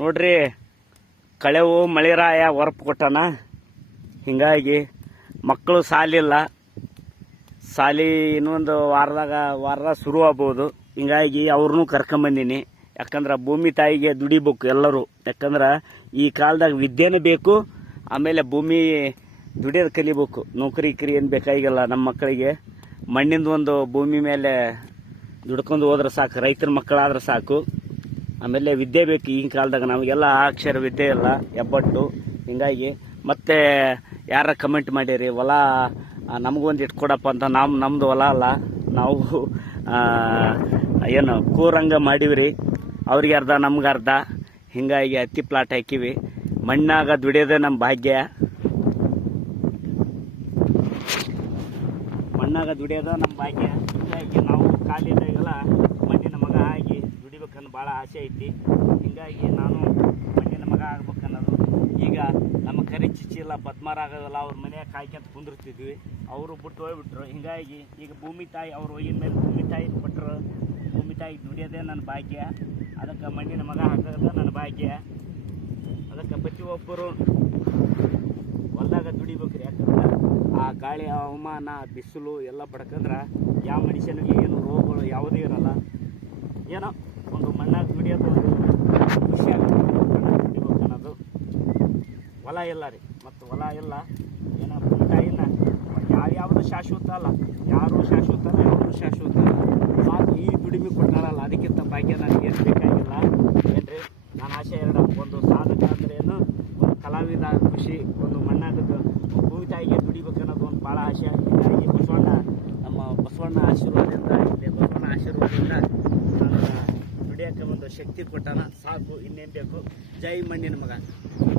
ನೋಡ್ರಿ, ಕಳೆವು ಮಳೆರಾಯ ಹೊರಪು ಕೊಟ್ಟಾನ. ಹಿಂಗಾಗಿ ಮಕ್ಕಳು ಸಾಲಿಲ್ಲ, ಸಾಲಿ ಇನ್ನೊಂದು ವಾರದಾಗ ಶುರು ಆಗ್ಬೋದು. ಹಿಂಗಾಗಿ ಅವ್ರನ್ನೂ ಕರ್ಕೊಂಬಂದಿನಿ. ಯಾಕಂದ್ರೆ ಭೂಮಿ ತಾಯಿಗೆ ದುಡಿಬೇಕು ಎಲ್ಲರೂ. ಯಾಕಂದ್ರೆ ಈ ಕಾಲದಾಗ ವಿದ್ಯೆನೂ ಬೇಕು, ಆಮೇಲೆ ಭೂಮಿ ದುಡಿಯೋದು ಕಲಿಬೇಕು. ನೌಕರಿ ಏನು ಬೇಕಾಗಿಲ್ಲ ನಮ್ಮ ಮಕ್ಕಳಿಗೆ. ಮಣ್ಣಿಂದ ಒಂದು ಭೂಮಿ ಮೇಲೆ ದುಡ್ಕೊಂಡು ಹೋದ್ರೆ ಸಾಕು, ರೈತರ ಮಕ್ಕಳಾದ್ರೆ ಸಾಕು. ಆಮೇಲೆ ವಿದ್ಯೆ ಬೇಕು ಈಗಿನ ಕಾಲದಾಗ. ನಮಗೆಲ್ಲ ಅಕ್ಷರ ವಿದ್ಯೆ ಇಲ್ಲ, ಎಬ್ಬಟ್ಟು. ಹಿಂಗಾಗಿ ಮತ್ತೆ ಯಾರ ಕಮೆಂಟ್ ಮಾಡಿರಿ, ಹೊಲ ನಮಗೊಂದು ಇಟ್ಕೊಡಪ್ಪ ಅಂತ. ನಮ್ಮದು ಹೊಲ ಅಲ್ಲ, ನಾವು ಏನು ಕೂರಂಗ ಮಾಡಿವ್ರಿ. ಅವ್ರಿಗೆ ಅರ್ಧ ನಮ್ಗೆ ಅರ್ಧ. ಹಿಂಗಾಗಿ ಹತ್ತಿ ಪ್ಲಾಟ್ ಹಾಕಿವಿ. ಮಣ್ಣಾಗ ದುಡಿಯೋದೇ ನಮ್ಮ ಭಾಗ್ಯ. ಮಣ್ಣಾಗ ದುಡಿಯೋದು ನಮ್ಮ ಭಾಗ್ಯ. ಹಿಂಗಾಗಿ ನಾವು ಖಾಲಿಯಾದಾಗೆಲ್ಲ ಮಣ್ಣಿನ ಮಗ ಆಗಿ ದುಡಿಬೇಕನ್ನೋ ಭಾಳ ಆಸೆ ಐತಿ. ಹಿಂಗಾಗಿ ನಾನು ಮಣ್ಣಿನ ಮಗ ಆಗ್ಬೇಕನ್ನೋದು. ಈಗ ನಮ್ಮ ಕರಿ ಚಿಚ್ಚಿಲ್ಲ, ಪದ್ಮಾರ ಆಗೋದಲ್ಲ, ಅವ್ರ ಮನೆಯಾಗ ಕಾಯ್ಕೊಂತ ಕುಂದಿರ್ತಿದ್ವಿ. ಅವರು ಬಿಟ್ಟು ಹೋಗ್ಬಿಟ್ರು. ಹಿಂಗಾಗಿ ಈಗ ಭೂಮಿ ತಾಯಿ ಅವ್ರು ಹೋಗಿನ ಮೇಲೆ ಭೂಮಿ ತಾಯಿ ಕೊಟ್ಟರು. ಭೂಮಿ ತಾಯಿ ದುಡಿಯೋದೇ ನನ್ನ ಭಾಗ್ಯ. ಅದಕ್ಕೆ ಮಣ್ಣಿನ ಮಗ ಹಾಕೋದು ನನ್ನ ಭಾಗ್ಯ. ಅದಕ್ಕೆ ಪ್ರತಿಯೊಬ್ಬರು ಹೊಲ್ದಾಗ ದುಡಿಬೇಕ್ರಿ. ಯಾಕಂದ್ರೆ ಆ ಗಾಳಿ, ಹವಾಮಾನ, ಬಿಸಿಲು ಎಲ್ಲ ಪಡ್ಕಂದ್ರೆ ಯಾವ ಮನುಷ್ಯನಿಗೆ ಏನು ರೋಗಗಳು ಯಾವುದೇ ಇರಲ್ಲ. ಏನೋ ಒಂದು ಮಣ್ಣಾಗ ದುಡಿಯೋದು ಖುಷಿ ಆಗುತ್ತೆ. ಮಣ್ಣಾಗ ದುಡಿಬೇಕು ಅನ್ನೋದು. ಹೊಲ ಇಲ್ಲ ರೀ, ಮತ್ತು ಹೊಲ ಇಲ್ಲ. ಏನೋ ಭೂಮಿ ತಾಯಿನ ಯಾವ್ದು ಶಾಶ್ವತ ಅಲ್ಲ, ಯಾರು ಶಾಶ್ವತ ಅಲ್ಲ, ಯಾವುದು ಶಾಶ್ವತ ಅಲ್ಲ. ಸಾಕು ಈ ದುಡಿಮೆ ಕೊಟ್ಟಾರಲ್ಲ, ಅದಕ್ಕಿಂತ ಭಾಗ್ಯ ನನಗೇನು ಬೇಕಾಗಿಲ್ಲ. ಏನ್ರಿ, ನನ್ನ ಆಸೆ ಎರಡು. ಒಂದು ಸಾಧಕ ಅಂದ್ರೇನು, ಒಂದು ಕಲಾವಿದ ಖುಷಿ, ಒಂದು ಮಣ್ಣಾಗದ್ದು ಭೂಮಿ ತಾಯಿಗೆ ದುಡಿಬೇಕನ್ನೋದು ಒಂದು ಭಾಳ ಆಸೆ. ಹೀಗಾಗಿ ನಮ್ಮ ಬಸವಣ್ಣ ಆಶೀರ್ವಾದದಿಂದ ನನಗೆ ದುಡಿಯೋಕ್ಕೆ ಒಂದು ಶಕ್ತಿ ಕೊಟ್ಟಾನ. ಸಾಕು, ಇನ್ನೇನು ಬೇಕು. ಜೈ ಮಣ್ಣಿನ ಮಗ.